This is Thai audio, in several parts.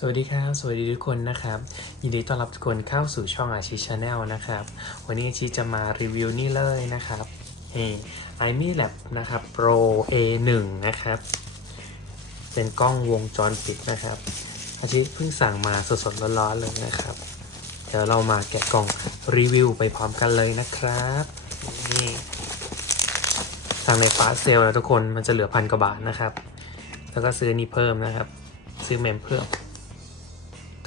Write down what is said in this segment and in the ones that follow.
สวัสดีครับ สวัสดีทุกคนนะครับ ยินดีต้อนรับทุกคนเข้าสู่ช่องอาชีชาแนลนะครับ วันนี้อาชีจะมารีวิวนี่เลยนะครับเฮ้ไอมี่แลบนะครับ Pro A1 นะครับ เป็นกล้องวงจรปิดนะครับ อาชีเพิ่งสั่งมาสดๆร้อนๆเลยนะครับ เดี๋ยวเรามาแกะกล่องรีวิวไปพร้อมกันเลยนะครับนี่สั่งในฟ้าเซลนะทุกคนมันจะเหลือพันกว่าบาทนะครับ แล้วก็ซื้อนี่เพิ่มนะครับ ซื้อเมมเพิ่ม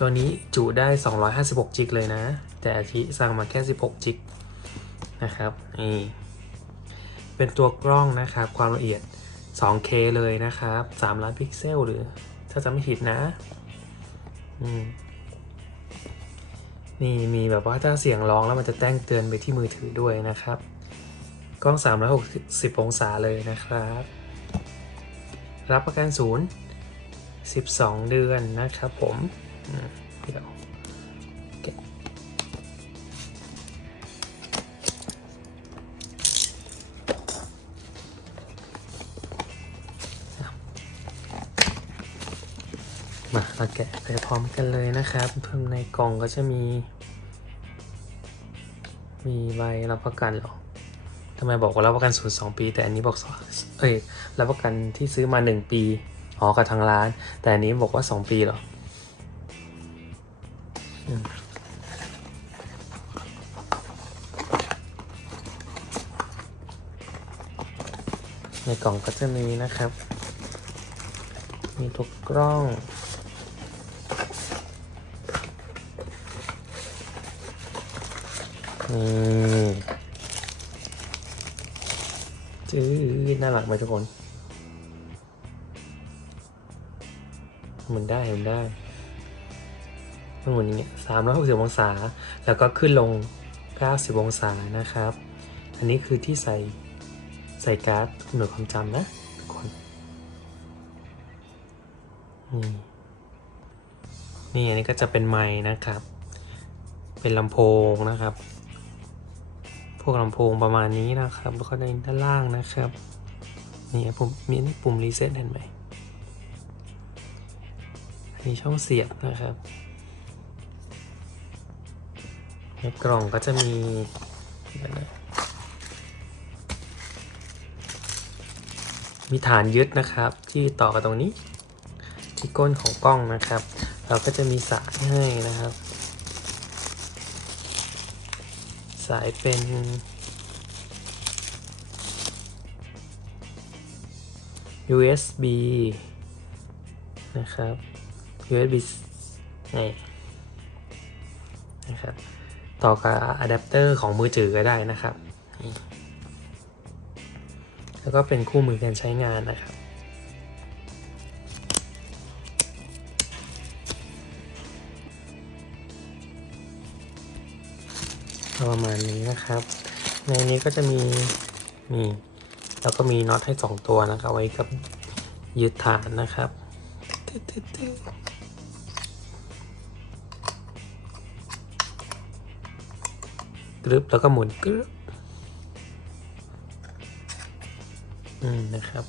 ตัวนี้จุได้ 256 จิกเลยนะ แต่อาทิสั่งมาแค่ 16 จิกนะครับนี่เป็นตัวกล้องนะครับ ความละเอียด 2K เลยนะครับ 3 ล้านพิกเซลหรือ ถ้าจะไม่ผิดนะนี่มีแบบว่าถ้าเสียงร้องแล้วมันจะแจ้งเตือนไปที่มือถือด้วยนะครับ กล้อง 360 องศาเลยนะครับ รับประกันศูนย์ 12 เดือนนะครับผม เดี๋ยวเก็บมาเราแกะไปพร้อมกันเลยนะครับเพิ่มในกล่องก็จะมี มีใบรับประกันหรอทำไมบอกว่ารับประกันศูนย์สองปี แต่อันนี้บอกสองเอ้ยรับประกันที่ซื้อมาหนึ่งปีอ๋อกับทางร้าน แต่อันนี้บอกว่าสองปีหรอ ในกล่องก็จะมีนะครับ มีตัวกล้องนี่จื้อน่ารักไหมทุกคนหมุนได้หมุนได้มันหมุนอย่างเงี้ยสามร้อยหกสิบองศา แล้วก็ขึ้นลงเก้าสิบองศานะครับ อันนี้คือที่ใส่ ใส่การ์ดหน่วยความจำนะทุกคน นี่นี่อันนี้ก็จะเป็นไม้นะครับ เป็นลำโพงนะครับ พวกลำโพงประมาณนี้นะครับแล้วก็ในด้านล่างนะครับ นี่ผมมีนี่ปุ่มรีเซ็ตเห็นไหมมีช่องเสียบนะครับในกล่องก็จะมีนะ มีฐานยึดนะครับ ที่ต่อกับตรงนี้ที่ก้นของกล้องนะครับ เราก็จะมีสายให้นะครับ สายเป็น USB นะครับ USB นี่นะครับ ต่อกับอะแดปเตอร์ของมือถือก็ได้นะครับ แล้วก็เป็นคู่มือการใช้งานนะครับประมาณนี้นะครับ ในนี้ก็จะมีนี่แล้วก็มีน็อตให้สองตัวนะครับไว้กับยึดฐานนะครับกรึบแล้วก็หมุนกรึบ อืมนะครับ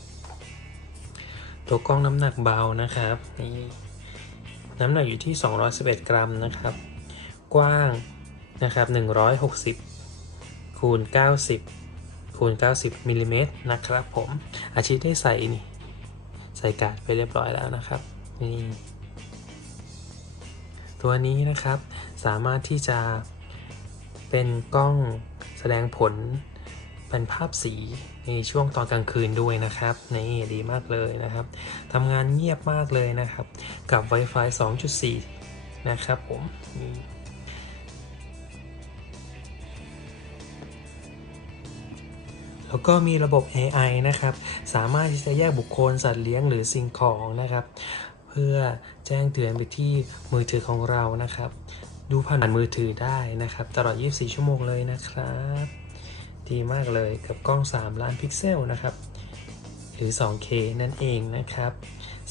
ตัวกล้องน้ำหนักเบานะครับนี่น้ำหนักอยู่ที่ 211 กรัมนะครับ กว้างนะครับ 160 คูณ 90 คูณ 90มิลลิเมตรนะครับผม อาชีพได้ใส่นี่ ใส่กาดไปเรียบร้อยแล้วนะครับ นี่ ตัวนี้นะครับ สามารถที่จะเป็นกล้องแสดงผลเป็นภาพสี นช่วงตอนกลางคืนด้วยนะครับนี่ดีมากเลยนะครับทำงานเงียบมากเลยนะครับ กับ Wi-Fi 2.4 นะครับผมนี่แล้วก็มีระบบ AI นะครับ สามารถที่จะแยกบุคคลสัตว์เลี้ยงหรือสิ่งของนะครับ เพื่อแจ้งเตือนไปที่มือถือของเรานะครับ ดูผ่านมือถือได้นะครับ ตลอด 24 ชั่วโมงเลยนะครับ ดีมากเลยกับกล้อง 3 ล้านพิกเซลนะครับ หรือ 2K นั่นเองนะครับ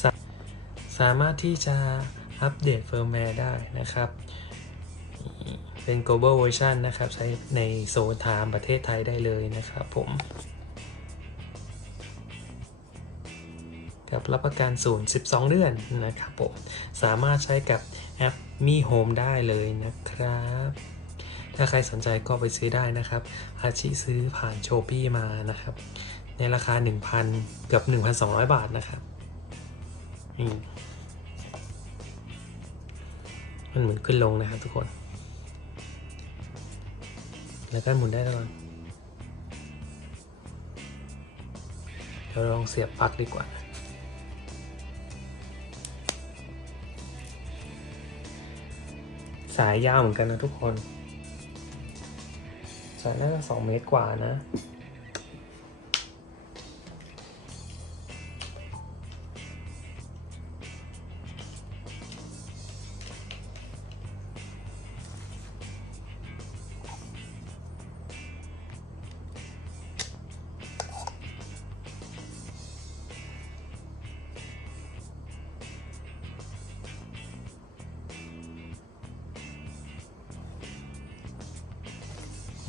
สาสามารถที่จะอัปเดตเฟิร์มแวร์ได้นะครับ เป็น global version นะครับ ใช้ในโซนไทามประเทศไทยได้เลยนะครับผม กับรับประกันศูนย์12 เดือนนะครับผม สามารถใช้กับแอปมีโฮมได้เลยนะครับ ถ้าใครสนใจก็ไปซื้อได้นะครับอาชิซื้อผ่านโชปี้มานะครับ ในราคา 1,000 เกือบ 1,200 บาทนะครับมันเหมือนขึ้นลงนะครับทุกคน แล้วก็หมุนได้ตลอดเดี๋ยวลองเสียบปลั๊กดีกว่าสายยาวเหมือนกันนะทุกคน จะน่าจะสองเมตรกว่านะ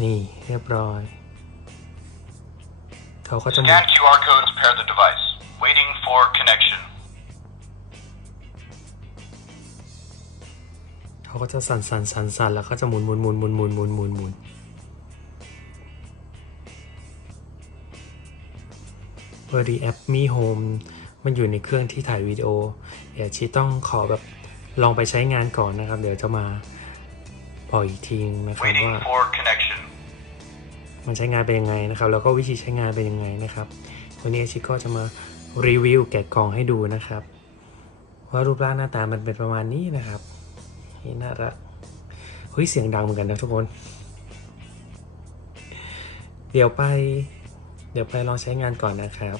นี่เรียบร้อย เขาก็จะหมุน Scan QR code to pair the device. Waiting for connection. เขาก็จะสั่นสั่นสั่นสั่นแล้วก็จะหมุนหมุนหมุนหมุนหมุนหมุนหมุนหมุนพอดีแอปมีโฮมมันอยู่ในเครื่องที่ถ่ายวิดีโอเดี๋ยวชีต้องขอแบบลองไปใช้งานก่อนนะครับ เดี๋ยวจะมาบอกอีกทีนะครับ Waiting ว่า for connection. มันใช้งานเป็นยังไงนะครับ แล้วก็วิธีใช้งานเป็นยังไงนะครับ วันนี้อาชิก็จะมารีวิวแกะกล่องให้ดูนะครับว่ารูปร่างหน้าตามันเป็นประมาณนี้นะครับนี่น่ารักเฮ้ยเสียงดังเหมือนกันนะทุกคน เดี๋ยวไป เดี๋ยวไปลองใช้งานก่อนนะครับ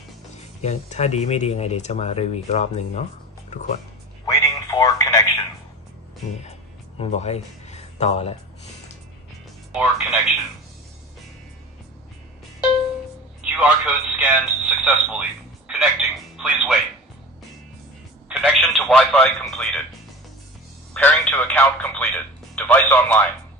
ยังถ้าดีไม่ดียังไงเดี๋ยวจะมารีวิวอีกรอบหนึ่งเนาะทุกคน Waiting for connection. นี่มันบอกให้ต่อแล้ว For connection. QR code scanned successfully. Connecting. Please wait. Connection to Wi-Fi completed. Pairing to account completed. Device online.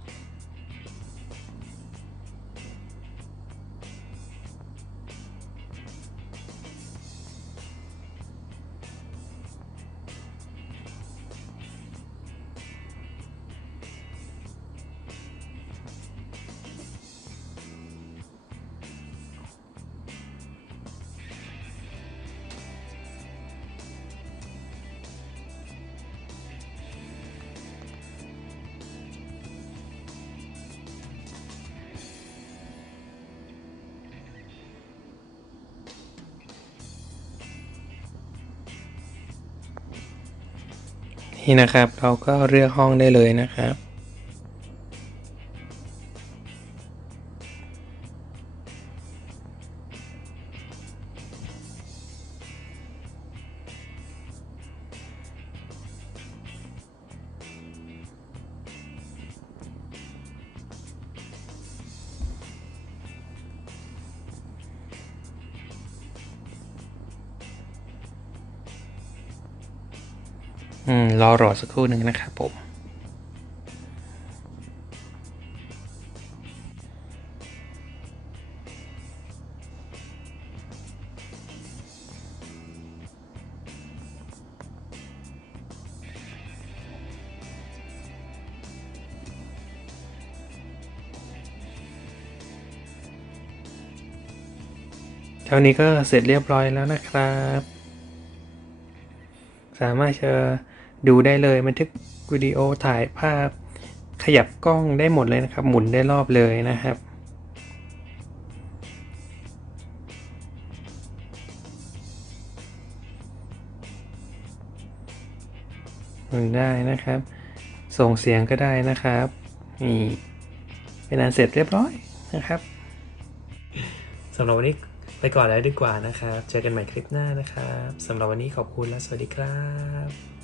นี่นะครับ เราก็เลือกห้องได้เลยนะครับ อืม รอรอสักครู่หนึ่งนะครับผม เท่านี้ก็เสร็จเรียบร้อยแล้วนะครับ สามารถจะ ดูได้เลยบันทึกวิดีโอถ่ายภาพ ขยับกล้องได้หมดเลยนะครับ หมุนได้รอบเลยนะครับหมุนได้นะครับ ส่งเสียงก็ได้นะครับนี่เป็นอันเสร็จเรียบร้อยนะครับสำหรับวันนี้ไปก่อนแล้วดีกว่านะครับ เจอกันใหม่คลิปหน้านะครับ สำหรับวันนี้ขอบคุณและสวัสดีครับ